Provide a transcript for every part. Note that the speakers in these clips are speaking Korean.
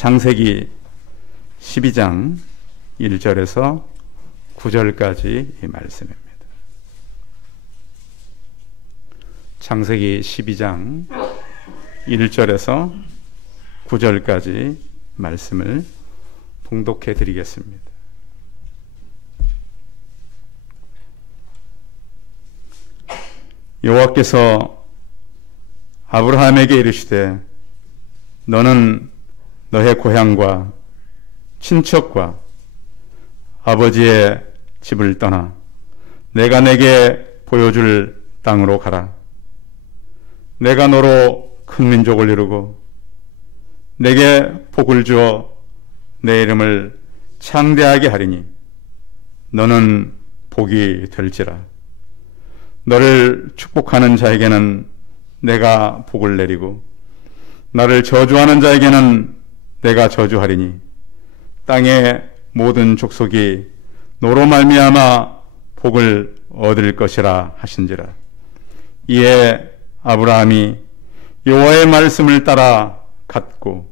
창세기 12장 1절에서 9절까지 이 말씀입니다. 창세기 12장 1절에서 9절까지 말씀을 봉독해 드리겠습니다. 여호와께서 아브라함에게 이르시되 너는 너의 고향과 친척과 아버지의 집을 떠나 내가 내게 보여줄 땅으로 가라. 내가 너로 큰 민족을 이루고 내게 복을 주어 내 이름을 창대하게 하리니 너는 복이 될지라. 너를 축복하는 자에게는 내가 복을 내리고 나를 저주하는 자에게는 내가 저주하리니 땅의 모든 족속이 너로 말미암아 복을 얻을 것이라 하신지라. 이에 아브라함이 여호와의 말씀을 따라 갔고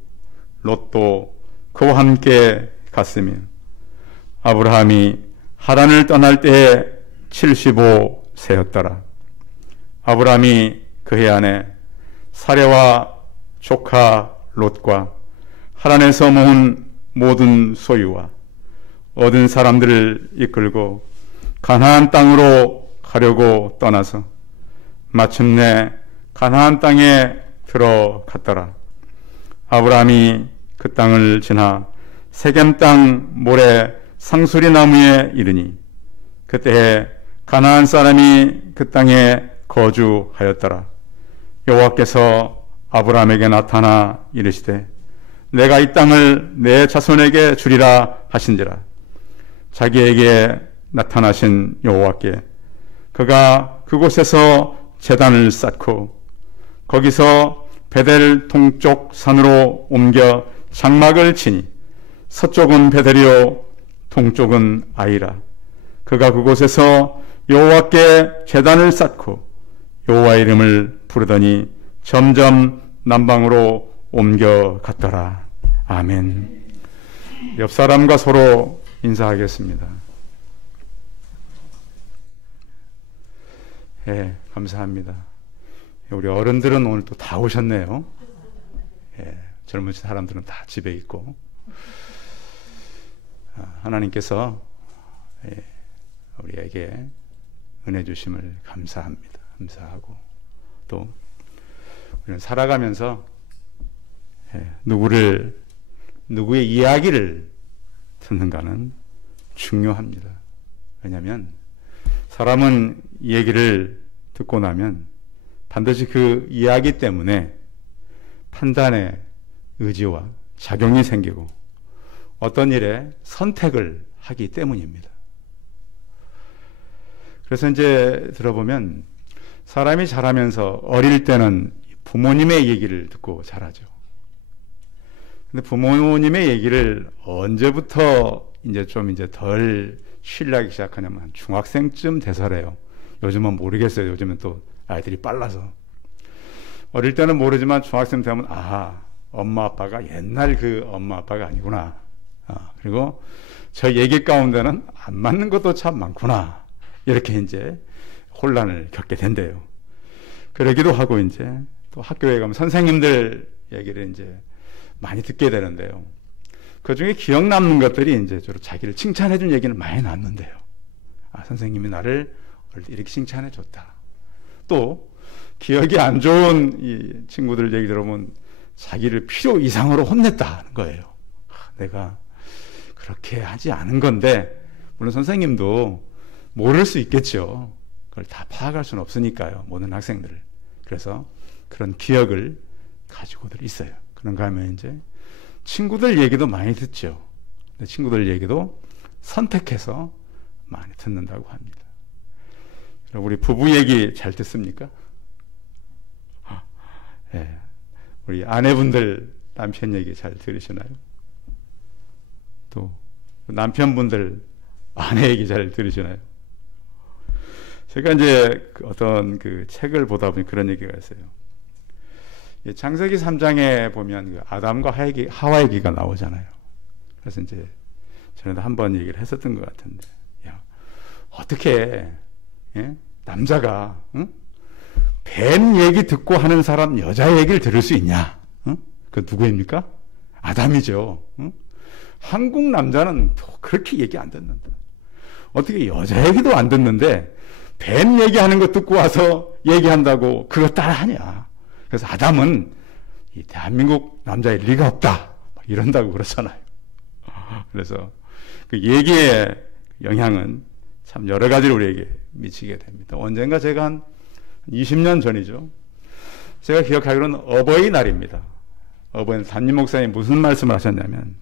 롯도 그와 함께 갔으며 아브라함이 하란을 떠날 때에 75세였더라. 아브라함이 그해 안에 사레와 조카 롯과 하란에서 모은 모든 소유와 얻은 사람들을 이끌고 가나안 땅으로 가려고 떠나서 마침내 가나안 땅에 들어갔더라. 아브라함이 그 땅을 지나 세겜 땅 모래 상수리 나무에 이르니 그때에 가나안 사람이 그 땅에 거주하였더라. 여호와께서 아브라함에게 나타나 이르시되 내가 이 땅을 내 자손에게 주리라 하신지라. 자기에게 나타나신 여호와께 그가 그곳에서 제단을 쌓고 거기서 베델 동쪽 산으로 옮겨 장막을 치니 서쪽은 베델이요 동쪽은 아이라. 그가 그곳에서 여호와께 제단을 쌓고 여호와의 이름을 부르더니 점점 남방으로 옮겨갔더라. 아멘. 옆 사람과 서로 인사하겠습니다. 예, 감사합니다. 우리 어른들은 오늘 또 다 오셨네요. 예, 젊은 사람들은 다 집에 있고. 하나님께서 우리에게 은혜 주심을 감사합니다. 감사하고 또 우리는 살아가면서 누구의 이야기를 듣는가는 중요합니다. 왜냐하면 사람은 얘기를 듣고 나면 반드시 그 이야기 때문에 판단의 의지와 작용이 생기고 어떤 일에 선택을 하기 때문입니다. 그래서 이제 들어보면 사람이 자라면서 어릴 때는 부모님의 얘기를 듣고 자라죠. 근데 부모님의 얘기를 언제부터 이제 좀 덜 신뢰하기 시작하냐면 중학생쯤 돼서래요. 요즘은 모르겠어요. 요즘은 또 아이들이 빨라서. 어릴 때는 모르지만 중학생 되면 엄마 아빠가 옛날 그 엄마 아빠가 아니구나. 그리고 저 얘기 가운데는 안 맞는 것도 참 많구나. 이렇게 이제 혼란을 겪게 된대요. 그러기도 하고 이제 또 학교에 가면 선생님들 얘기를 이제 많이 듣게 되는데요. 그 중에 기억 남는 것들이 이제 주로 자기를 칭찬해 준 얘기는 많이 났는데요. 선생님이 나를 이렇게 칭찬해 줬다. 또 기억이 안 좋은 이 친구들 얘기 들어보면 자기를 필요 이상으로 혼냈다는 거예요. 내가 그렇게 하지 않은 건데, 물론 선생님도 모를 수 있겠죠. 그걸 다 파악할 수는 없으니까요. 모든 학생들을. 그래서 그런 기억을 가지고들 있어요. 그런가 하면 이제 친구들 얘기도 많이 듣죠. 근데 친구들 얘기도 선택해서 많이 듣는다고 합니다. 우리 부부 얘기 잘 듣습니까? 네. 우리 아내분들 남편 얘기 잘 들으시나요? 또 남편분들 아내 얘기 잘 들으시나요? 제가 이제 어떤 그 책을 보다 보니 그런 얘기가 있어요. 창세기 3장에 보면 그 아담과 하와 얘기가 나오잖아요. 그래서 이제 전에도 한번 얘기를 했었던 것 같은데, 야, 어떻게 남자가 뱀 얘기 듣고 하는 사람 여자 얘기를 들을 수 있냐? 그 누구입니까? 아담이죠. 한국 남자는 그렇게 얘기 안 듣는다. 어떻게 여자 얘기도 안 듣는데 뱀 얘기하는 거 듣고 와서 얘기한다고 그거 따라하냐? 그래서 아담은 이 대한민국 남자일 리가 없다. 이런다고 그러잖아요. 그래서 그 얘기의 영향은 참 여러 가지로 우리에게 미치게 됩니다. 언젠가 제가 한 20년 전이죠. 제가 기억하기로는 어버이날입니다. 어버이날 담임 목사님이 무슨 말씀을 하셨냐면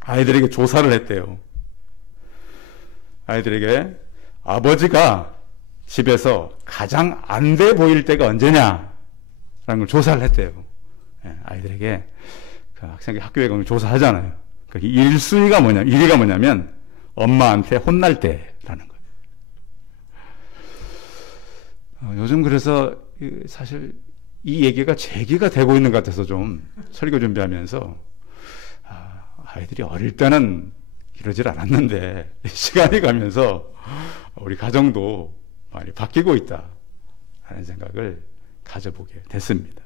아이들에게 조사를 했대요. 아이들에게 아버지가 집에서 가장 안 돼 보일 때가 언제냐라는 걸 조사를 했대요. 아이들에게 그 학생이 학교에 가면 조사하잖아요. 그 1위가 뭐냐면 엄마한테 혼날 때라는 거예요. 요즘 그래서 사실 이 얘기가 제기가 되고 있는 것 같아서 좀 설교 준비하면서 아이들이 어릴 때는 이러질 않았는데 시간이 가면서 우리 가정도 많이 바뀌고 있다 하는 생각을 가져보게 됐습니다.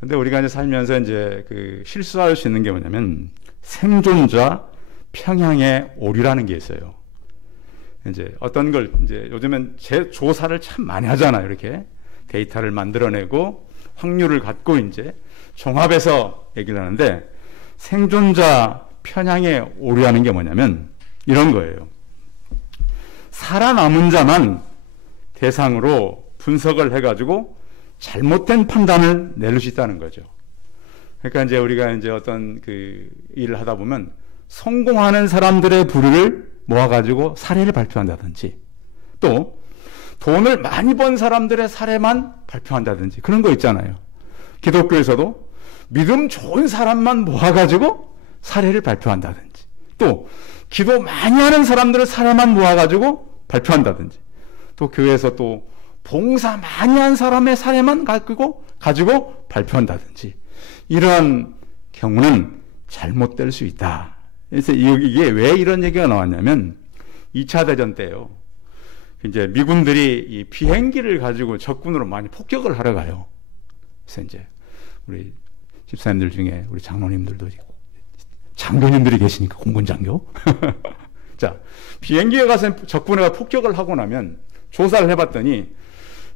근데 우리가 이제 살면서 이제 그 실수할 수 있는 게 뭐냐면 생존자 평양의 오류라는 게 있어요. 이제 어떤 걸 이제 요즘엔 조사를 참 많이 하잖아요. 이렇게 데이터를 만들어내고 확률을 갖고 이제 종합해서 얘기를 하는데 생존자 편향에 오류하는 게 뭐냐면 이런 거예요. 살아남은 자만 대상으로 분석을 해가지고 잘못된 판단을 내릴 수 있다는 거죠. 그러니까 이제 우리가 이제 어떤 그 일을 하다 보면 성공하는 사람들의 부류를 모아가지고 사례를 발표한다든지 또 돈을 많이 번 사람들의 사례만 발표한다든지 그런 거 있잖아요. 기독교에서도 믿음 좋은 사람만 모아가지고 사례를 발표한다든지 또 기도 많이 하는 사람들의 사례만 모아가지고 발표한다든지 또 교회에서 또 봉사 많이 한 사람의 사례만 가지고 발표한다든지 이러한 경우는 잘못될 수 있다. 그래서 이게 왜 이런 얘기가 나왔냐면 2차 대전 때요. 이제 미군들이 이 비행기를 가지고 적군으로 많이 폭격을 하러 가요. 그래서 이제 우리 집사님들 중에 우리 장로님들도 있고 장교님들이 계시니까 공군 장교. 자, 비행기에 가서 적군에 폭격을 하고 나면 조사를 해봤더니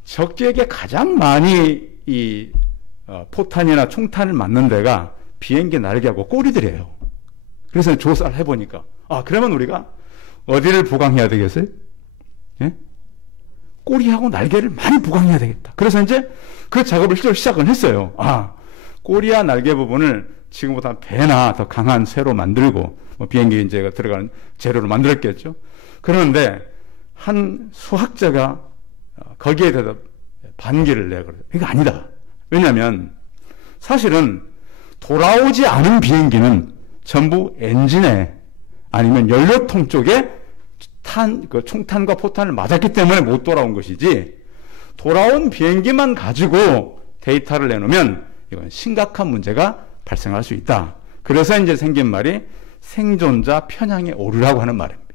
적에게 가장 많이 이 포탄이나 총탄을 맞는 데가 비행기 날개하고 꼬리들이에요. 그래서 조사를 해보니까 그러면 우리가 어디를 보강해야 되겠어요? 예? 꼬리하고 날개를 많이 보강해야 되겠다. 그래서 이제 그 작업을 실제로 시작을 했어요. 꼬리와 날개 부분을 지금보다 배나 더 강한 쇠로 만들고 비행기 이제 들어가는 재료로 만들었겠죠. 그런데 한 수학자가 거기에 대해서 반기를 내고 이거 아니다. 왜냐하면 사실은 돌아오지 않은 비행기는 전부 엔진에 아니면 연료통 쪽에 총탄과 포탄을 맞았기 때문에 못 돌아온 것이지 돌아온 비행기만 가지고 데이터를 내놓으면 이건 심각한 문제가 발생할 수 있다. 그래서 이제 생긴 말이 생존자 편향의 오류라고 하는 말입니다.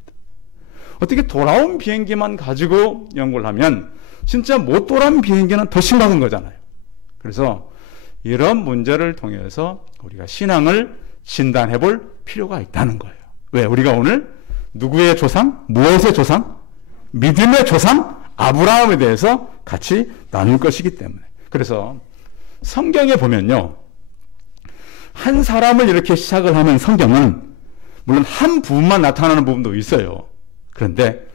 어떻게 돌아온 비행기만 가지고 연구를 하면 진짜 못 돌아온 비행기는 더 심각한 거잖아요. 그래서 이런 문제를 통해서 우리가 신앙을 진단해 볼 필요가 있다는 거예요. 왜? 우리가 오늘 누구의 조상? 무엇의 조상? 믿음의 조상? 아브라함에 대해서 같이 나눌 것이기 때문에. 그래서 성경에 보면요. 한 사람을 이렇게 시작을 하면 성경은 물론 한 부분만 나타나는 부분도 있어요. 그런데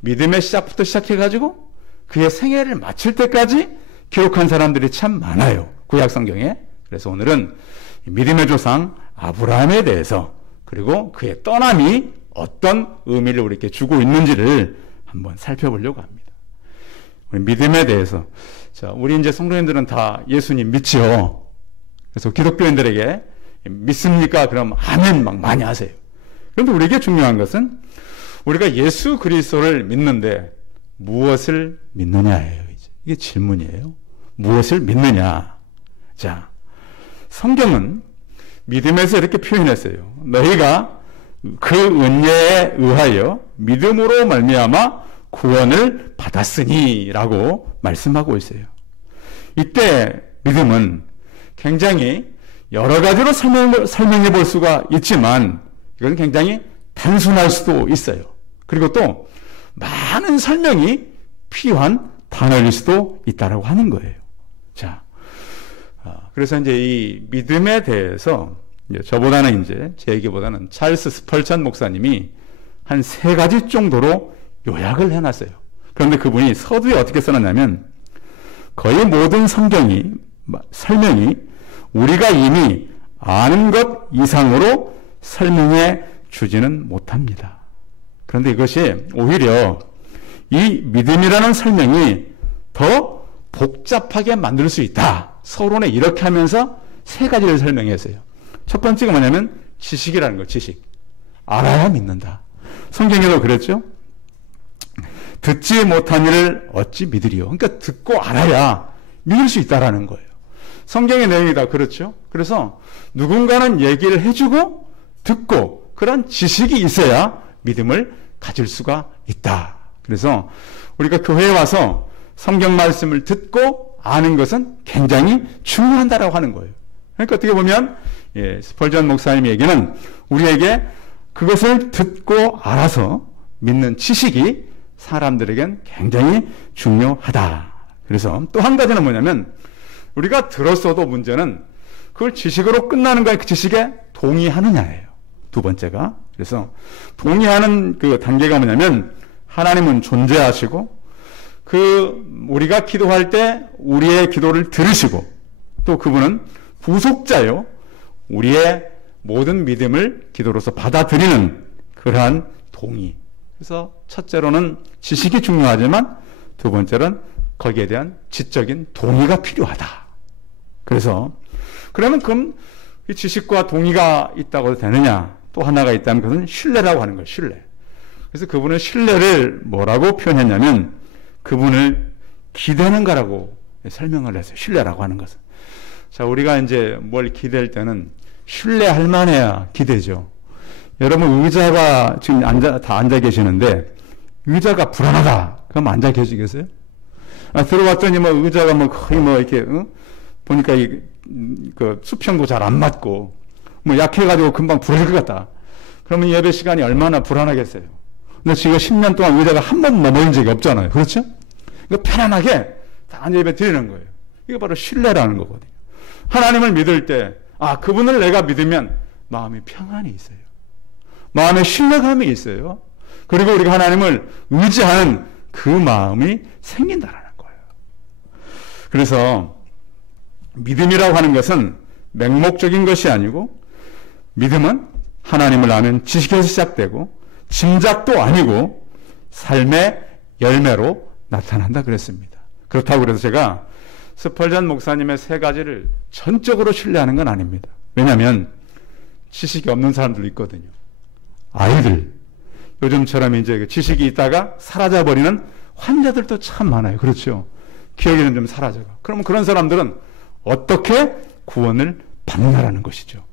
믿음의 시작부터 시작해가지고 그의 생애를 마칠 때까지 기록한 사람들이 참 많아요. 구약 성경에. 그래서 오늘은 믿음의 조상 아브라함에 대해서 그리고 그의 떠남이 어떤 의미를 우리에게 주고 있는지를 한번 살펴보려고 합니다. 우리 믿음에 대해서. 자, 우리 이제 성도님들은 다 예수님 믿지요. 그래서 기독교인들에게 믿습니까? 그럼 아멘 막 많이 하세요. 그런데 우리에게 중요한 것은 우리가 예수 그리스도를 믿는데 무엇을 믿느냐예요. 이게 질문이에요. 무엇을 믿느냐? 자, 성경은 믿음에서 이렇게 표현했어요. 너희가 그 은혜에 의하여 믿음으로 말미암아 구원을 받았으니라고 말씀하고 있어요. 이때 믿음은 굉장히 여러 가지로 설명해 볼 수가 있지만 이건 굉장히 단순할 수도 있어요. 그리고 또 많은 설명이 필요한 단어일 수도 있다라고 하는 거예요. 자, 그래서 이제 이 믿음에 대해서 저보다는 이제 제 얘기보다는 찰스 스펄전 목사님이 한 3가지 정도로 요약을 해놨어요. 그런데 그분이 서두에 어떻게 써놨냐면 거의 모든 설명이 우리가 이미 아는 것 이상으로 설명해 주지는 못합니다. 그런데 이것이 오히려 이 믿음이라는 설명이 더 복잡하게 만들 수 있다. 서론에 이렇게 하면서 3가지를 설명했어요. 첫 번째가 뭐냐면 지식이라는 거, 지식. 알아야 믿는다. 성경에도 그랬죠? 듣지 못한 일을 어찌 믿으리요. 그러니까 듣고 알아야 믿을 수 있다라는 거예요. 성경의 내용이 다 그렇죠? 그래서 누군가는 얘기를 해주고 듣고 그런 지식이 있어야 믿음을 가질 수가 있다. 그래서 우리가 교회에 와서 성경 말씀을 듣고 아는 것은 굉장히 중요하다고 하는 거예요. 그러니까 어떻게 보면 스펄전 목사님의 얘기는 우리에게 그것을 듣고 알아서 믿는 지식이 사람들에겐 굉장히 중요하다. 그래서 또 한 가지는 뭐냐면 우리가 들었어도 문제는 그걸 지식으로 끝나는 거야. 그 지식에 동의하느냐예요. 두 번째가. 그래서 동의하는 그 단계가 뭐냐면 하나님은 존재하시고 우리가 기도할 때 우리의 기도를 들으시고 또 그분은 부속자요. 우리의 모든 믿음을 기도로서 받아들이는 그러한 동의. 그래서 첫째로는 지식이 중요하지만 두 번째로는 거기에 대한 지적인 동의가 필요하다. 그래서 그러면 그럼 이 지식과 동의가 있다고 되느냐? 또 하나가 있다는 것은 신뢰라고 하는 거예요. 신뢰. 그래서 그분은 신뢰를 뭐라고 표현했냐면 그분을 기대는 거라고 설명을 했어요. 신뢰라고 하는 것은. 자, 우리가 이제 뭘 기댈 때는 신뢰할 만해야 기대죠. 여러분 의자가 지금 다 앉아 계시는데 의자가 불안하다. 그럼 앉아 계시겠어요? 들어왔더니 의자가 거의 이렇게 보니까 그 수평도 잘 안 맞고 약해가지고 금방 부러질 것 같다. 그러면 예배 시간이 얼마나 불안하겠어요. 근데 지금 10년 동안 의자가 한 번도 넘어진 적이 없잖아요. 그렇죠? 그러니까 편안하게 다 앉아 예배 드리는 거예요. 이게 바로 신뢰라는 거거든요. 하나님을 믿을 때 그분을 내가 믿으면 마음에 평안이 있어요. 마음에 신뢰감이 있어요. 그리고 우리가 하나님을 의지하는 그 마음이 생긴다라는 거예요. 그래서 믿음이라고 하는 것은 맹목적인 것이 아니고 믿음은 하나님을 아는 지식에서 시작되고 짐작도 아니고 삶의 열매로 나타난다 그랬습니다. 그렇다고 그래서 제가 스펄전 목사님의 3가지를 전적으로 신뢰하는 건 아닙니다. 왜냐하면 지식이 없는 사람들도 있거든요. 아이들, 요즘처럼 이제 지식이 있다가 사라져버리는 환자들도 참 많아요. 그렇죠? 기억에는 좀 사라져가. 그러면 그런 사람들은 어떻게 구원을 받는다라는 것이죠.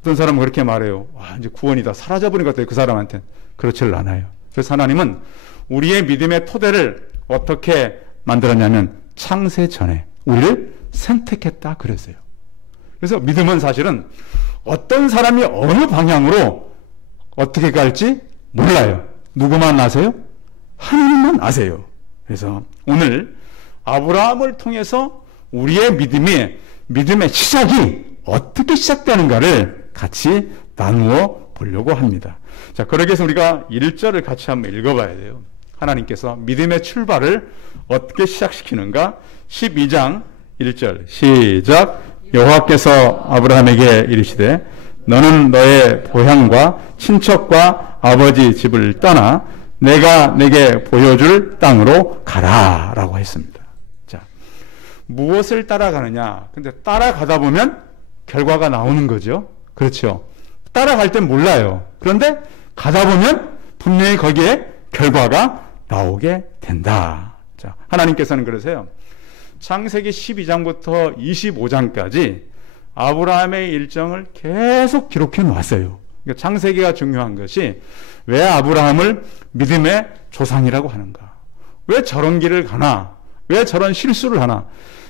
어떤 사람은 그렇게 말해요. 이제 구원이 다 사라져버린 것 같아요. 그 사람한테는. 그렇지를 않아요. 그래서 하나님은 우리의 믿음의 토대를 어떻게 만들었냐면 창세 전에 우리를 선택했다 그랬어요. 그래서 믿음은 사실은 어떤 사람이 어느 방향으로 어떻게 갈지 몰라요. 누구만 아세요? 하나님만 아세요. 그래서 오늘 아브라함을 통해서 우리의 믿음의 시작이 어떻게 시작되는가를 같이 나누어 보려고 합니다. 자, 그러기 위해서 우리가 1절을 같이 한번 읽어봐야 돼요. 하나님께서 믿음의 출발을 어떻게 시작시키는가? 12장 1절 시작. 여호와께서 아브라함에게 이르시되 너는 너의 고향과 친척과 아버지 집을 떠나 내가 내게 보여줄 땅으로 가라 라고 했습니다. 자, 무엇을 따라가느냐? 근데 따라가다 보면 결과가 나오는 거죠. 그렇죠? 따라갈 땐 몰라요. 그런데 가다 보면 분명히 거기에 결과가 나오게 된다. 자, 하나님께서는 그러세요. 창세기 12장부터 25장까지 아브라함의 일정을 계속 기록해 놓았어요. 그러니까 창세기가 중요한 것이 왜 아브라함을 믿음의 조상이라고 하는가? 왜 저런 길을 가나? 왜 저런 실수를 하나?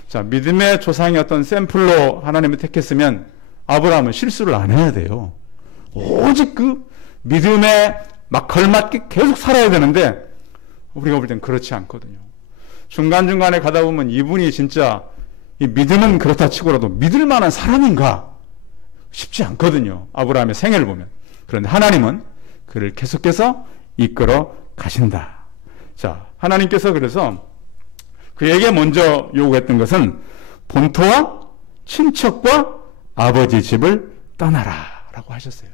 자, 믿음의 조상이 어떤 샘플로 하나님이 택했으면 아브라함은 실수를 안 해야 돼요. 오직 그 믿음에 막 걸맞게 계속 살아야 되는데 우리가 볼 땐 그렇지 않거든요. 중간중간에 가다 보면 이분이 진짜 이 믿음은 그렇다 치고라도 믿을 만한 사람인가 쉽지 않거든요. 아브라함의 생애를 보면. 그런데 하나님은 그를 계속해서 이끌어 가신다. 자, 하나님께서 그래서 그에게 먼저 요구했던 것은 본토와 친척과 아버지 집을 떠나라 라고 하셨어요.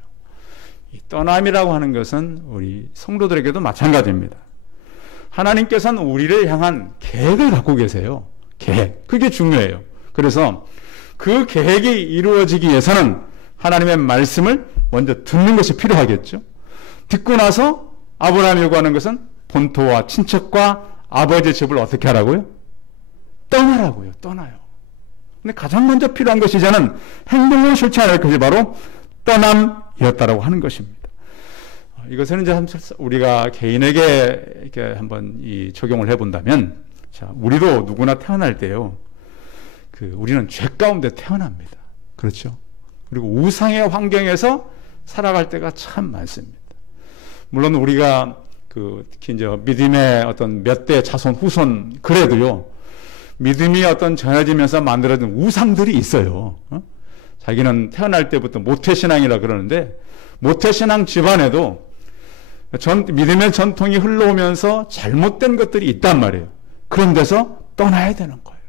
이 떠남이라고 하는 것은 우리 성도들에게도 마찬가지입니다. 하나님께서는 우리를 향한 계획을 갖고 계세요. 계획. 그게 중요해요. 그래서 그 계획이 이루어지기 위해서는 하나님의 말씀을 먼저 듣는 것이 필요하겠죠. 듣고 나서 아브라함이 요구하는 것은 본토와 친척과 아버지 집을 어떻게 하라고요? 떠나라고요. 떠나요. 근데 가장 먼저 필요한 것이 이제는 행동을 실천할 것이 바로 떠남이었다라고 하는 것입니다. 이것은 이제 우리가 개인에게 이렇게 한번 적용을 해본다면, 자, 우리도 누구나 태어날 때요, 우리는 죄 가운데 태어납니다. 그렇죠? 그리고 우상의 환경에서 살아갈 때가 참 많습니다. 물론 우리가 특히 이제 믿음의 어떤 몇 대 자손 후손 그래도요, 믿음이 어떤 전해지면서 만들어진 우상들이 있어요. 자기는 태어날 때부터 모태신앙이라 그러는데 모태신앙 집안에도 믿음의 전통이 흘러오면서 잘못된 것들이 있단 말이에요. 그런 데서 떠나야 되는 거예요.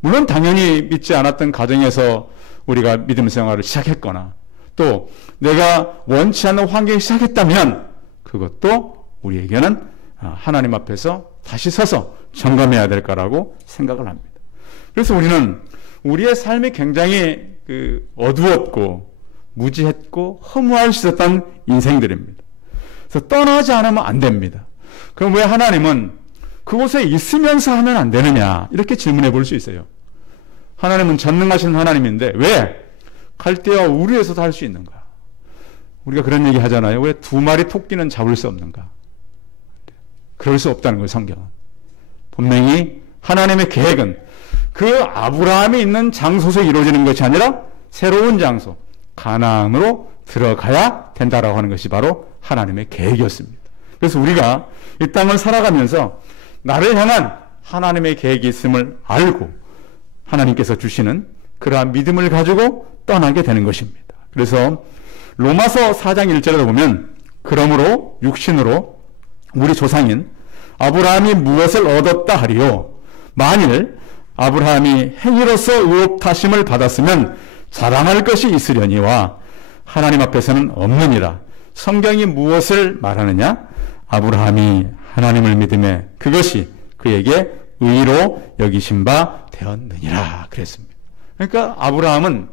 물론 당연히 믿지 않았던 가정에서 우리가 믿음 생활을 시작했거나 또 내가 원치 않는 환경이 시작했다면 그것도 우리에게는 하나님 앞에서 다시 서서 점검해야 될 거라고 생각을 합니다. 그래서 우리는 우리의 삶이 굉장히 어두웠고 무지했고 허무할 수 있었던 인생들입니다. 그래서 떠나지 않으면 안 됩니다. 그럼 왜 하나님은 그곳에 있으면서 하면 안 되느냐 이렇게 질문해 볼 수 있어요. 하나님은 전능하신 하나님인데 왜 갈대와 우르에서도 할 수 있는가? 우리가 그런 얘기 하잖아요. 왜 두 마리 토끼는 잡을 수 없는가? 그럴 수 없다는 거예요. 성경은. 분명히 하나님의 계획은 그 아브라함이 있는 장소에서 이루어지는 것이 아니라 새로운 장소 가나안으로 들어가야 된다라고 하는 것이 바로 하나님의 계획이었습니다. 그래서 우리가 이 땅을 살아가면서 나를 향한 하나님의 계획이 있음을 알고 하나님께서 주시는 그러한 믿음을 가지고 떠나게 되는 것입니다. 그래서 로마서 4장 1절에 보면 그러므로 육신으로 우리 조상인 아브라함이 무엇을 얻었다 하리요 만일 아브라함이 행위로서 의롭다심을 받았으면 자랑할 것이 있으려니와 하나님 앞에서는 없느니라. 성경이 무엇을 말하느냐? 아브라함이 하나님을 믿음에 그것이 그에게 의로 여기신 바 되었느니라 그랬습니다. 그러니까 아브라함은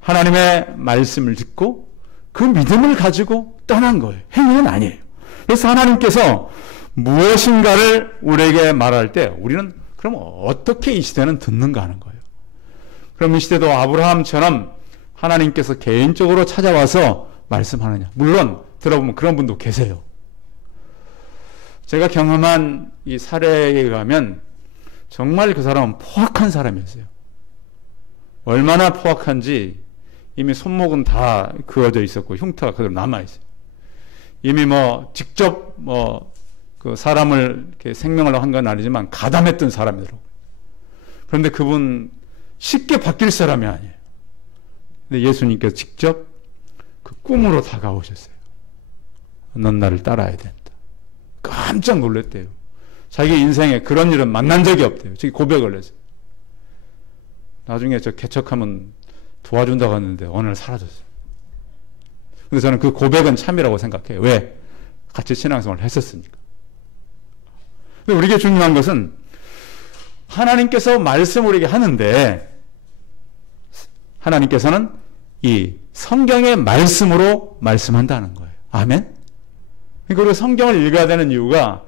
하나님의 말씀을 듣고 그 믿음을 가지고 떠난 거예요. 행위는 아니에요. 그래서 하나님께서 무엇인가를 우리에게 말할 때 우리는 그럼 어떻게 이 시대는 듣는가 하는 거예요. 그럼 이 시대도 아브라함처럼 하나님께서 개인적으로 찾아와서 말씀하느냐. 물론 들어보면 그런 분도 계세요. 제가 경험한 이 사례에 의하면 정말 그 사람은 포악한 사람이었어요. 얼마나 포악한지 이미 손목은 다 그어져 있었고 흉터가 그대로 남아있어요. 이미 직접 그 사람을 이렇게 생명을 한 건 아니지만 가담했던 사람이더라고요. 그런데 그분 쉽게 바뀔 사람이 아니에요. 근데 예수님께서 직접 그 꿈으로 다가오셨어요. 넌 나를 따라야 된다. 깜짝 놀랐대요. 자기 인생에 그런 일은 만난 적이 없대요. 자기 고백을 했어요. 나중에 저 개척하면 도와준다고 했는데 어느 날 사라졌어요. 근데 저는 그 고백은 참이라고 생각해요. 왜? 같이 신앙생활을 했었으니까. 근데 우리에게 중요한 것은 하나님께서 말씀을 우리에게 하는데 하나님께서는 이 성경의 말씀으로 말씀한다는 거예요. 아멘? 그러니까 우리가 성경을 읽어야 되는 이유가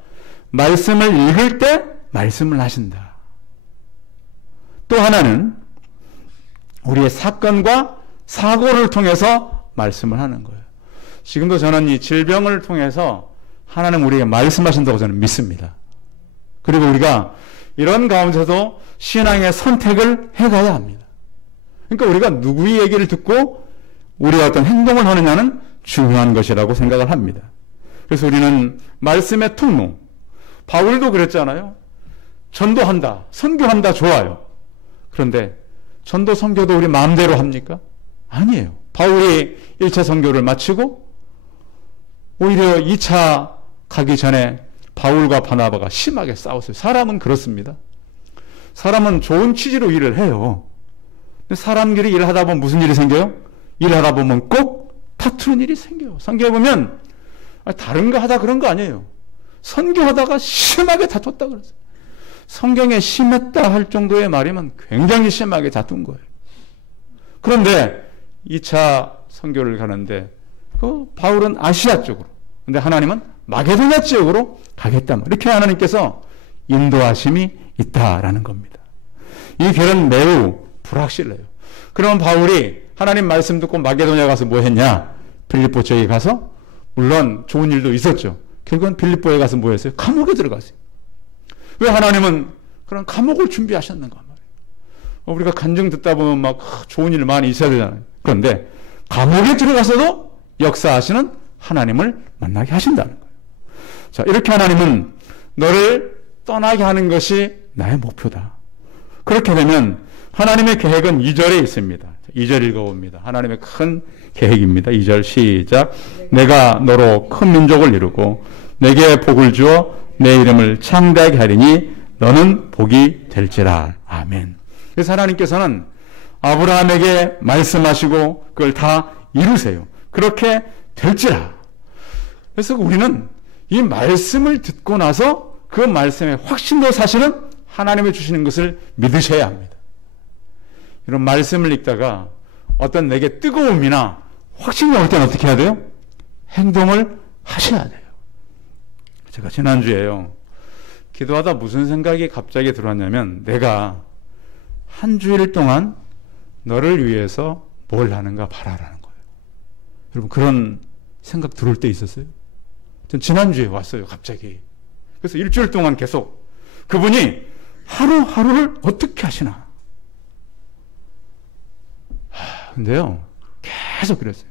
말씀을 읽을 때 말씀을 하신다. 또 하나는 우리의 사건과 사고를 통해서 말씀을 하는 거예요. 지금도 저는 이 질병을 통해서 하나님 우리에게 말씀하신다고 저는 믿습니다. 그리고 우리가 이런 가운데서도 신앙의 선택을 해가야 합니다. 그러니까 우리가 누구의 얘기를 듣고 우리가 어떤 행동을 하느냐는 중요한 것이라고 생각을 합니다. 그래서 우리는 말씀의 통로, 바울도 그랬잖아요. 전도한다, 선교한다, 좋아요. 그런데 전도 선교도 우리 마음대로 합니까? 아니에요. 바울이 1차 선교를 마치고 오히려 2차 가기 전에 바울과 바나바가 심하게 싸웠어요. 사람은 그렇습니다. 사람은 좋은 취지로 일을 해요. 근데 사람끼리 일을 하다 보면 무슨 일이 생겨요? 일하다 보면 꼭 다투는 일이 생겨요. 성경에 보면 다른 거 하다 그런 거 아니에요. 선교하다가 심하게 다퉜다 그랬어요. 성경에 심했다 할 정도의 말이면 굉장히 심하게 다툰 거예요. 그런데 2차 선교를 가는데 바울은 아시아 쪽으로, 근데 하나님은 마게도냐 지역으로 가겠다. 이렇게 하나님께서 인도하심이 있다라는 겁니다. 이 결은 매우 불확실해요. 그러면 바울이 하나님 말씀 듣고 마게도냐 가서 뭐 했냐? 빌립보 지역에 가서 물론 좋은 일도 있었죠. 결국은 빌립보에 가서 뭐 했어요? 감옥에 들어갔어요. 왜 하나님은 그런 감옥을 준비하셨는가 말이에요. 우리가 간증 듣다 보면 막 좋은 일 많이 있어야 되잖아요. 그런데 감옥에 들어가서도 역사하시는 하나님을 만나게 하신다는 거예요. 자, 이렇게 하나님은 너를 떠나게 하는 것이 나의 목표다. 그렇게 되면 하나님의 계획은 2절에 있습니다. 2절 읽어봅니다. 하나님의 큰 계획입니다. 2절 시작. 내가 너로 큰 민족을 이루고 내게 복을 주어 내 이름을 창대하게 하리니 너는 복이 될지라. 아멘. 그래서 하나님께서는 아브라함에게 말씀하시고 그걸 다 이루세요. 그렇게 될지라. 그래서 우리는 이 말씀을 듣고 나서 그 말씀의 확신도 사실은 하나님이 주시는 것을 믿으셔야 합니다. 이런 말씀을 읽다가 어떤 내게 뜨거움이나 확신이 올 때는 어떻게 해야 돼요? 행동을 하셔야 돼요. 제가 지난주에요. 기도하다 무슨 생각이 갑자기 들어왔냐면 내가 한 주일 동안 너를 위해서 뭘 하는가 봐라라는 거예요. 여러분 그런 생각 들어올 때 있었어요? 전 지난주에 왔어요. 갑자기. 그래서 일주일 동안 계속 그분이 하루하루를 어떻게 하시나. 근데요. 계속 그랬어요.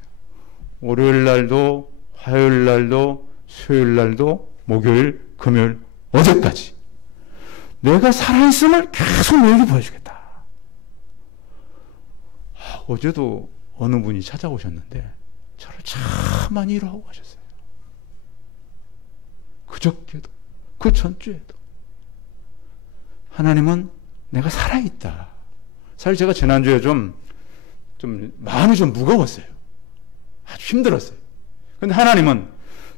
월요일 날도 화요일 날도 수요일 날도 목요일 금요일 어제까지 내가 살아있음을 계속 너에게 보여주겠다. 어제도 어느 분이 찾아오셨는데 저를 참 많이 위로하고 가셨어요. 그저께도 그 전주에도 하나님은 내가 살아있다. 사실 제가 지난주에 좀 마음이 좀 무거웠어요. 아주 힘들었어요. 근데 하나님은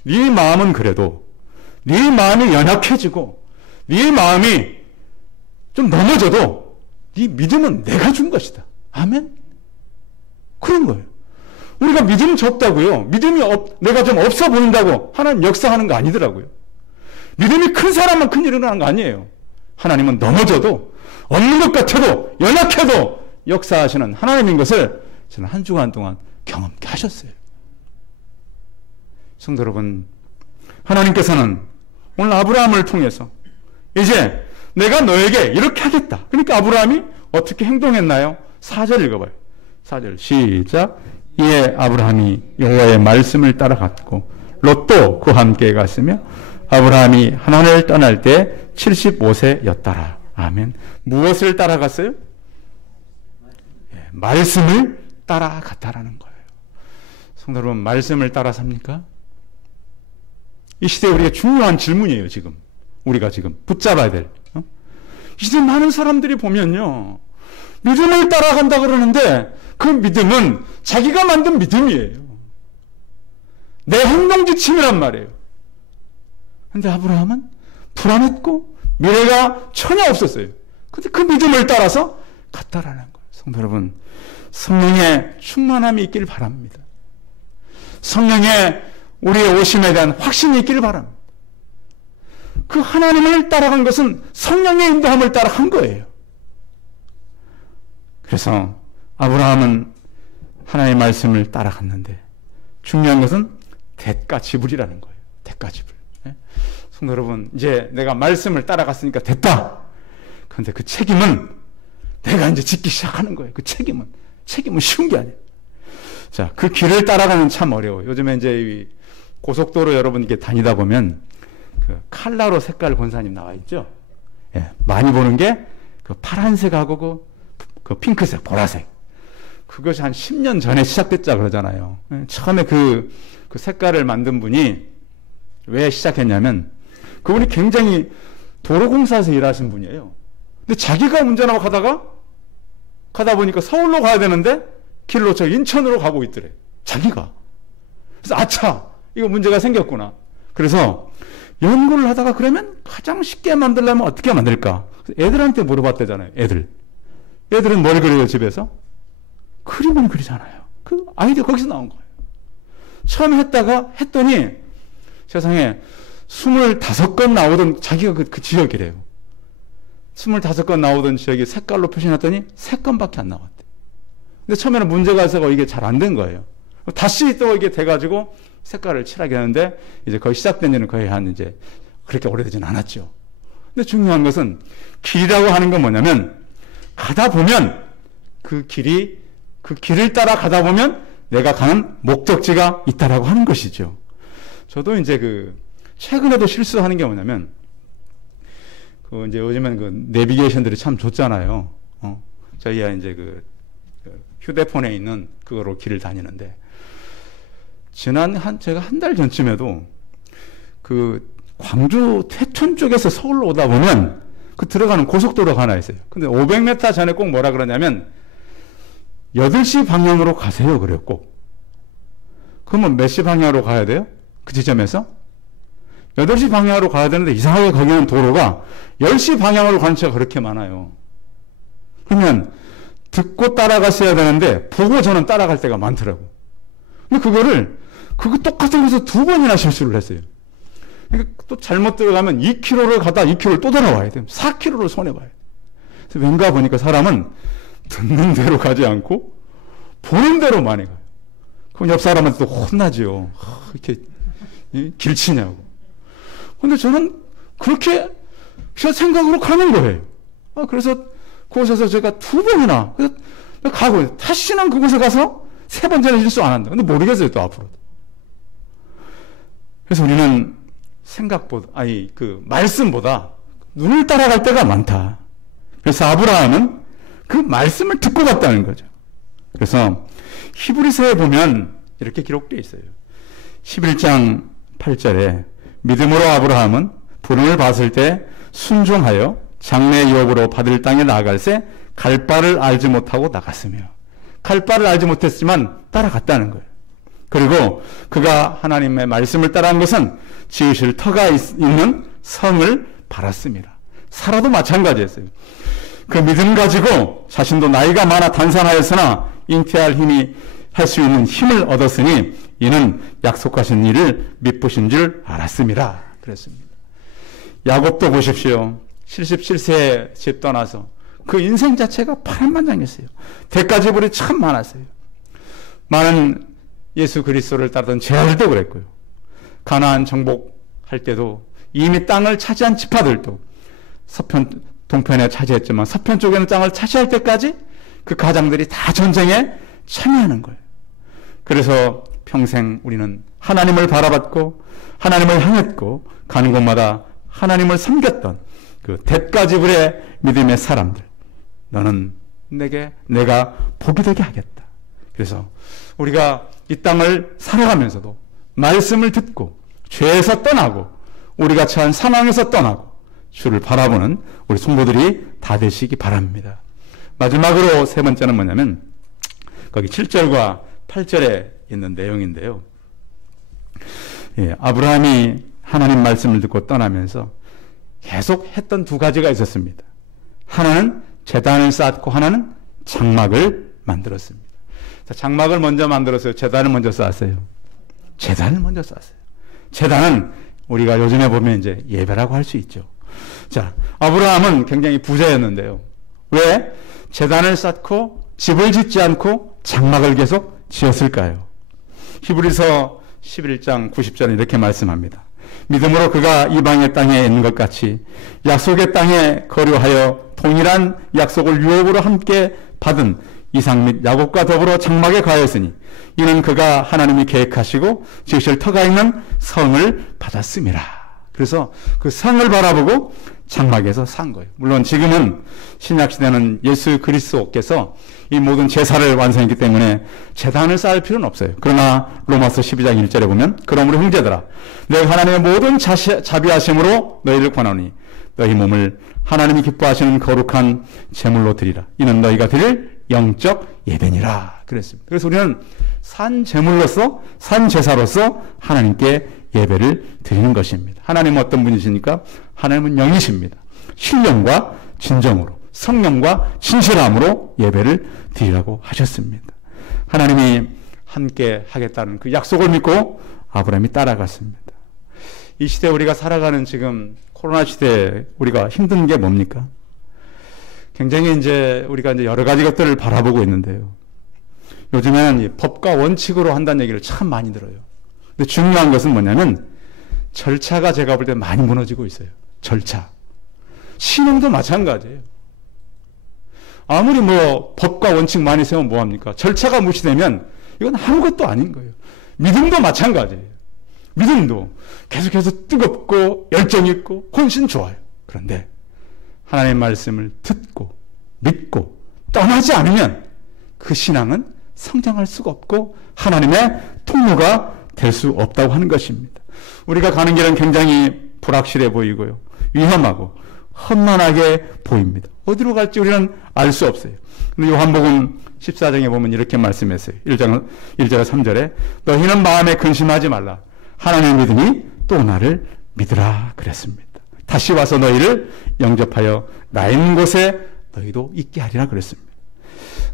네 마음은 그래도 네 마음이 연약해지고 네 마음이 좀 넘어져도 네 믿음은 내가 준 것이다. 아멘? 그런 거예요. 우리가 믿음 적다고요. 믿음이 내가 좀 없어 보인다고 하나님 역사하는 거 아니더라고요. 믿음이 큰 사람만 큰 일을 하는 거 아니에요. 하나님은 넘어져도 없는 것 같아도 연약해도 역사하시는 하나님인 것을 저는 한 주간 동안 경험케 하셨어요. 성도 여러분, 하나님께서는 오늘 아브라함을 통해서 이제 내가 너에게 이렇게 하겠다. 그러니까 아브라함이 어떻게 행동했나요? 4절 읽어봐요. 4절 시작. 이에 아브라함이 여호와의 말씀을 따라갔고 롯도 그와 함께 갔으며 아브라함이 하나님을 떠날 때 75세였더라. 아멘. 무엇을 따라갔어요? 말씀을 따라갔다라는 거예요. 성도 여러분, 말씀을 따라 삽니까? 이 시대에 우리가 중요한 질문이에요. 지금 우리가 지금 붙잡아야 될. 이 시대 많은 사람들이 보면요, 믿음을 따라간다 그러는데 그 믿음은 자기가 만든 믿음이에요. 내 행동 지침이란 말이에요. 그런데 아브라함은 불안했고 미래가 전혀 없었어요. 근데 그 믿음을 따라서 갔다라는 거예요. 성도 여러분, 성령의 충만함이 있길 바랍니다. 성령의 우리의 오심에 대한 확신이 있기를 바랍니다. 그 하나님을 따라간 것은 성령의 인도함을 따라간 거예요. 그래서 아브라함은 하나님의 말씀을 따라갔는데 중요한 것은 대가 지불이라는 거예요. 대가 지불. 성도 여러분, 이제 내가 말씀을 따라갔으니까 됐다. 그런데 그 책임은 내가 이제 짓기 시작하는 거예요. 그 책임은 쉬운 게 아니에요. 자, 그 길을 따라가는 참 어려워요. 요즘에 이제 고속도로 여러분 이렇게 다니다 보면 그 칼라로 색깔 권사님 나와 있죠. 예, 많이 보는 게 그 파란색하고 그 핑크색, 보라색. 그것이 한 10년 전에 시작됐자 그러잖아요. 예, 처음에 그 색깔을 만든 분이 왜 시작했냐면 그분이 굉장히 도로공사에서 일하신 분이에요. 근데 자기가 운전하고 가다 보니까 서울로 가야 되는데 길을 놓쳐 인천으로 가고 있더래. 자기가. 그래서 아차, 이거 문제가 생겼구나. 그래서 연구를 하다가 그러면 가장 쉽게 만들려면 어떻게 만들까? 애들한테 물어봤대잖아요. 애들은 뭘 그려요, 집에서? 그림을 그리잖아요. 그 아이디어 거기서 나온 거예요. 처음에 했더니 세상에 25건 나오던 자기가 그 지역이래요. 25건 나오던 지역이 색깔로 표시해놨더니 3건밖에 안 나왔대. 근데 처음에는 문제가 있어서 이게 잘 안 된 거예요. 다시 또 이게 돼가지고 색깔을 칠하게 하는데 이제 거의 시작된 지는 거의 한 이제 그렇게 오래되진 않았죠. 근데 중요한 것은 길이라고 하는 건 뭐냐면 가다 보면 그 길을 따라 가다 보면 내가 가는 목적지가 있다라고 하는 것이죠. 저도 이제 최근에도 실수하는 게 뭐냐면 이제 요즘엔 내비게이션들이 참 좋잖아요. 저희가 이제 휴대폰에 있는 그거로 길을 다니는데 제가 한 달 전쯤에도 광주 퇴촌 쪽에서 서울로 오다 보면 들어가는 고속도로가 하나 있어요. 근데 500m 전에 꼭 뭐라 그러냐면 8시 방향으로 가세요. 그래요, 꼭. 그러면 몇 시 방향으로 가야 돼요? 그 지점에서? 8시 방향으로 가야 되는데 이상하게 거기는 도로가 10시 방향으로 가는 차가 그렇게 많아요. 그러면 듣고 따라갔어야 되는데 보고 저는 따라갈 때가 많더라고. 근데 그거 똑같은 곳에서 2번이나 실수를 했어요. 그러니까 또 잘못 들어가면 2km를 가다 2km를 또 돌아와야 돼요. 4km를 손해봐요. 그래서 왠가 보니까 사람은 듣는 대로 가지 않고 보는 대로 많이 가요. 그럼 옆 사람한테 또 혼나죠. 이렇게 길치냐고. 근데 저는 그렇게 제 생각으로 가는 거예요. 그래서 그곳에서 제가 2번이나 가고 다시는 그곳에 가서 3번째는 실수 안 한다. 근데 모르겠어요, 또 앞으로. 그래서 우리는 말씀보다 눈을 따라갈 때가 많다. 그래서 아브라함은 그 말씀을 듣고 갔다는 거죠. 그래서 히브리서에 보면 이렇게 기록되어 있어요. 11장 8절에 믿음으로 아브라함은 부름을 받을 때 순종하여 장래 유업으로 받을 땅에 나아갈새 갈 바를 알지 못하고 나갔으며, 갈 바를 알지 못했지만 따라갔다는 거예요. 그리고 그가 하나님의 말씀을 따라한 것은 지으실 터가 있는 성을 바랐습니다. 사라도 마찬가지였어요. 그 믿음 가지고 자신도 나이가 많아 단산하였으나 잉태할 할 수 있는 힘을 얻었으니 이는 약속하신 일을 믿으신 줄 알았습니다. 그랬습니다. 야곱도 보십시오. 77세에 집 떠나서 그 인생 자체가 파란만장했어요. 대가지불이 참 많았어요. 많은 예수 그리스도를 따르던 제자들도 그랬고요. 가나안 정복할 때도 이미 땅을 차지한 지파들도 서편, 동편에 차지했지만 서편 쪽에는 땅을 차지할 때까지 그 가장들이 다 전쟁에 참여하는 거예요. 그래서 평생 우리는 하나님을 바라봤고 하나님을 향했고 가는 곳마다 하나님을 섬겼던 그 대가지불의 믿음의 사람들, 너는 내가 복이 되게 하겠다. 그래서 우리가 이 땅을 살아가면서도 말씀을 듣고 죄에서 떠나고 우리가 처한 상황에서 떠나고 주를 바라보는 우리 성도들이 다 되시기 바랍니다. 마지막으로 3번째는 뭐냐면 거기 7절과 8절에 있는 내용인데요. 아브라함이 하나님 말씀을 듣고 떠나면서 계속 했던 2가지가 있었습니다. 하나는 제단을 쌓고 하나는 장막을 만들었습니다. 자, 장막을 먼저 만들었어요. 제단을 먼저 쌓았어요. 제단을 먼저 쌓았어요. 제단은 우리가 요즘에 보면 이제 예배라고 할 수 있죠. 자, 아브라함은 굉장히 부자였는데요. 왜? 제단을 쌓고 집을 짓지 않고 장막을 계속 지었을까요? 히브리서 11장 90절에 이렇게 말씀합니다. 믿음으로 그가 이방의 땅에 있는 것 같이 약속의 땅에 거류하여 동일한 약속을 유업으로 함께 받은 이삭 및 야곱과 더불어 장막에 가했으니 이는 그가 하나님이 계획하시고 지으실 터가 있는 성을 받았음이라. 그래서 그 성을 바라보고 장막에서 산 거예요. 물론 지금은 신약시대는 예수 그리스도께서 이 모든 제사를 완성했기 때문에 제단을 쌓을 필요는 없어요. 그러나 로마서 12장 1절에 보면 그러므로 형제들아 내가 하나님의 모든 자비하심으로 너희를 권하노니 너희 몸을 하나님이 기뻐하시는 거룩한 제물로 드리라. 이는 너희가 드릴 영적 예배니라 그랬습니다. 그래서 우리는 산 제물로서 산 제사로서 하나님께 예배를 드리는 것입니다. 하나님은 어떤 분이십니까? 하나님은 영이십니다. 신령과 진정으로 성령과 진실함으로 예배를 드리라고 하셨습니다. 하나님이 함께 하겠다는 그 약속을 믿고 아브라함이 따라갔습니다. 이 시대에 우리가 살아가는 지금 코로나 시대에 우리가 힘든 게 뭡니까? 굉장히 우리가 여러 가지 것들을 바라보고 있는데요. 요즘에는 법과 원칙으로 한다는 얘기를 참 많이 들어요. 근데 중요한 것은 뭐냐면 절차가 제가 볼 때 많이 무너지고 있어요. 절차. 신앙도 마찬가지예요. 아무리 법과 원칙 많이 세우면 뭐합니까? 절차가 무시되면 이건 아무것도 아닌 거예요. 믿음도 마찬가지예요. 믿음도 계속해서 뜨겁고 열정 있고 헌신 좋아요. 그런데 하나님의 말씀을 듣고 믿고 떠나지 않으면 그 신앙은 성장할 수가 없고 하나님의 통로가 될 수 없다고 하는 것입니다. 우리가 가는 길은 굉장히 불확실해 보이고요. 위험하고 험난하게 보입니다. 어디로 갈지 우리는 알 수 없어요. 근데 요한복음 14장에 보면 이렇게 말씀했어요. 1절 3절에 너희는 마음에 근심하지 말라. 하나님을 믿으니 또 나를 믿으라 그랬습니다. 다시 와서 너희를 영접하여 나 있는 곳에 너희도 있게 하리라 그랬습니다.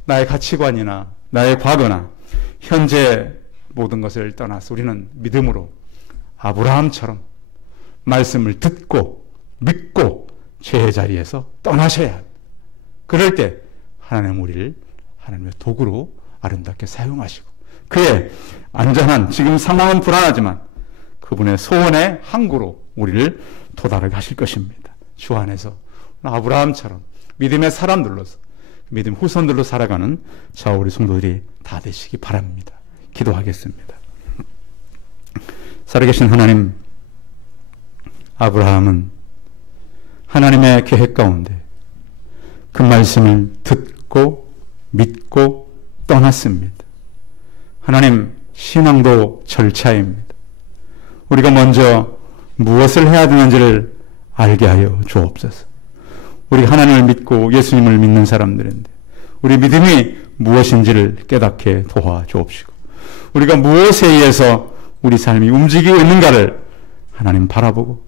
나의 가치관이나 나의 과거나 현재 모든 것을 떠나서 우리는 믿음으로 아브라함처럼 말씀을 듣고 믿고 죄의 자리에서 떠나셔야 합니다. 그럴 때 하나님은 우리를 하나님의 도구로 아름답게 사용하시고 그의 안전한 지금 상황은 불안하지만 그분의 소원의 항구로 우리를 도달하게 하실 것입니다. 주 안에서 아브라함처럼 믿음의 사람들로서 믿음 후손들로 살아가는 저와 우리 성도들이 다 되시기 바랍니다. 기도하겠습니다. 살아계신 하나님, 아브라함은 하나님의 계획 가운데 그 말씀을 듣고 믿고 떠났습니다. 하나님, 신앙도 절차입니다. 우리가 먼저 무엇을 해야 되는지를 알게 하여 주옵소서. 우리 하나님을 믿고 예수님을 믿는 사람들인데 우리 믿음이 무엇인지를 깨닫게 도와 주옵시고 우리가 무엇에 의해서 우리 삶이 움직이고 있는가를 하나님 바라보고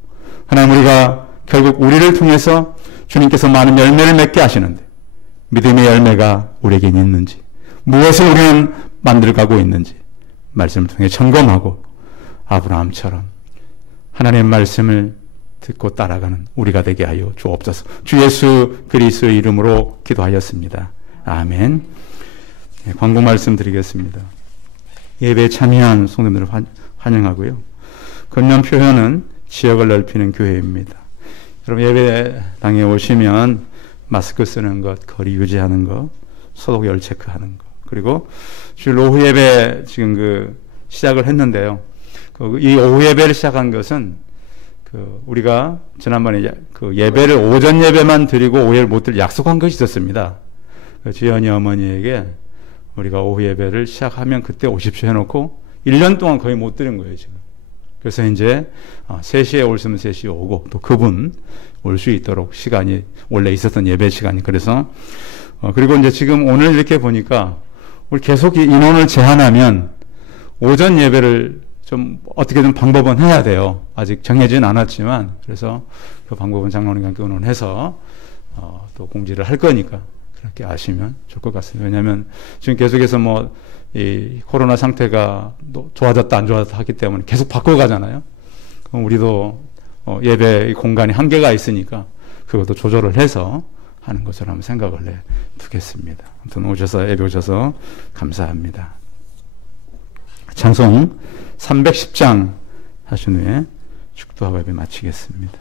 하나님 우리가 결국 우리를 통해서 주님께서 많은 열매를 맺게 하시는데 믿음의 열매가 우리에게 있는지 무엇을 우리는 만들어가고 있는지 말씀을 통해 점검하고 아브라함처럼 하나님의 말씀을 듣고 따라가는 우리가 되게 하여 주옵소서. 주 예수 그리스도의 이름으로 기도하였습니다. 아멘. 네, 광고 말씀 드리겠습니다. 예배에 참여한 성도님들을 환영하고요. 건면 표현은 지역을 넓히는 교회입니다. 여러분 예배당에 오시면 마스크 쓰는 것, 거리 유지하는 것, 소독열 체크하는 것, 그리고 주일 오후 예배 지금 시작을 했는데요. 이 오후 예배를 시작한 것은 우리가 지난번에 예배를 오전 예배만 드리고 오후를 못 드릴 약속한 것이 있었습니다. 지연이 어머니에게 우리가 오후 예배를 시작하면 그때 오십시오 해놓고 1년 동안 거의 못 드린 거예요, 지금. 그래서 이제 3시에 올 수 있으면 3시에 오고 또 그분 올 수 있도록 시간이 원래 있었던 예배 시간이 그래서 그리고 이제 지금 오늘 이렇게 보니까 우리 계속 인원을 제한하면 오전 예배를 좀 어떻게든 방법은 해야 돼요. 아직 정해지는 않았지만 그래서 그 방법은 장로님과 함께 의논해서 또 공지를 할 거니까 그렇게 아시면 좋을 것 같습니다. 왜냐하면 지금 계속해서 이 코로나 상태가 좋아졌다 안 좋아졌다 하기 때문에 계속 바꿔가잖아요. 그럼 우리도 예배 공간이 한계가 있으니까 그것도 조절을 해서 하는 것으로 한번 생각을 해두겠습니다. 아무튼 오셔서 예배 오셔서 감사합니다. 찬송 310장 하신 후에 축도하고 예배 마치겠습니다.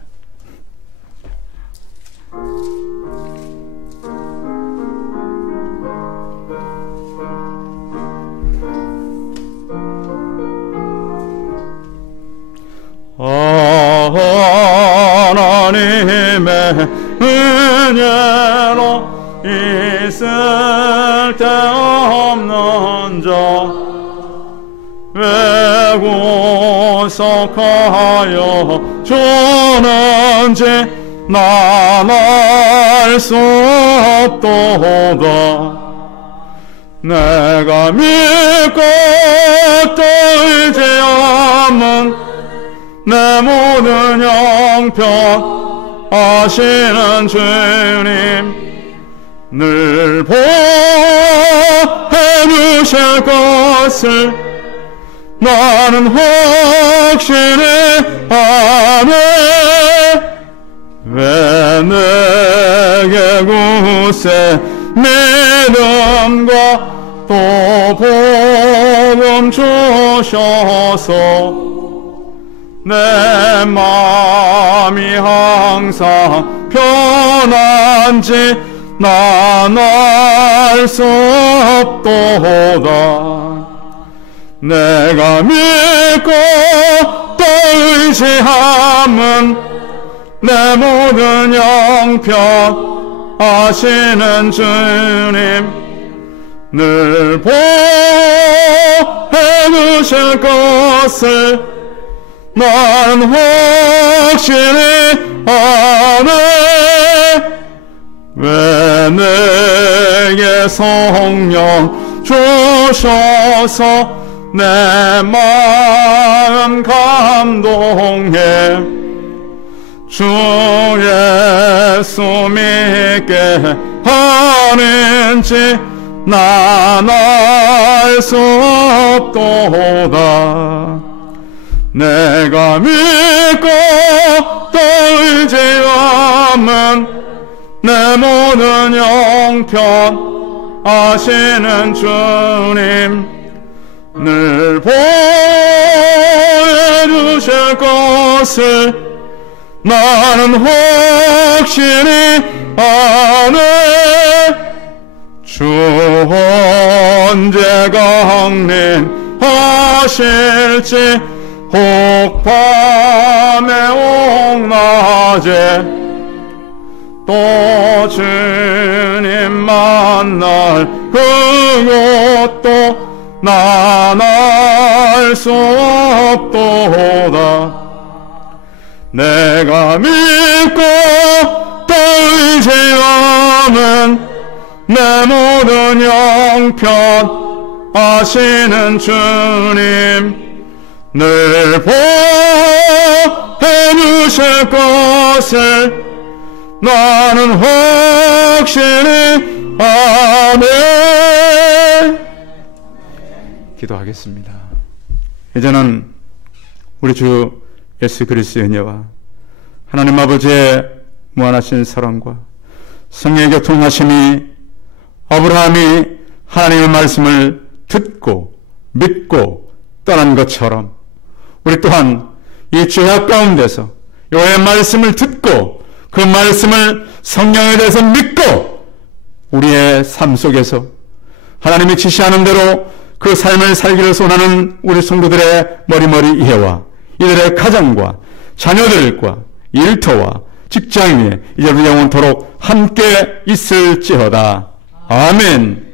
하나님의 은혜로 있을 데 없는 자 왜구속하여 주는지 난 알 수 없도다. 내가 믿고 떨지 않는 내 모든 형편 아시는 주님 늘 보해주실 것을 나는 확실히 아네. 왜 내게 굳세 믿음과 또 복음 주셔서 내 마음이 항상 편한지 난 알 수 없도다. 내가 믿고 떨지 않는 내 모든 형편 아시는 주님 늘 보해주실 것을 난 확실히 아네. 왜 내게 성령 주셔서 내 마음 감동해 주 예수 믿게 하는지 난 알 수 없도다. 내가 믿고 떨지 않는 내 모든 형편 아시는 주님 늘 보여주실 것을 나는 확실히 아네. 주 언제 강림하실지 혹 밤에 혹 낮에 또 주님 만날 그것도 난 알 수 없도다. 내가 믿고 떨지 않는 내 모든 형편 아시는 주님 늘 보해주실 것을 나는 확실히 아네. 기도하겠습니다. 이제는 우리 주 예수 그리스도의 은혜와 하나님 아버지의 무한하신 사랑과 성령의 교통하심이 아브라함이 하나님의 말씀을 듣고 믿고 떠난 것처럼 우리 또한 이 죄악 가운데서 여호와의 말씀을 듣고 그 말씀을 성령에 대해서 믿고 우리의 삶 속에서 하나님이 지시하는 대로 그 삶을 살기를 소원하는 우리 성도들의 머리머리 이해와 이들의 가정과 자녀들과 일터와 직장 위에 이제부터 영원토록 함께 있을지어다. 아멘.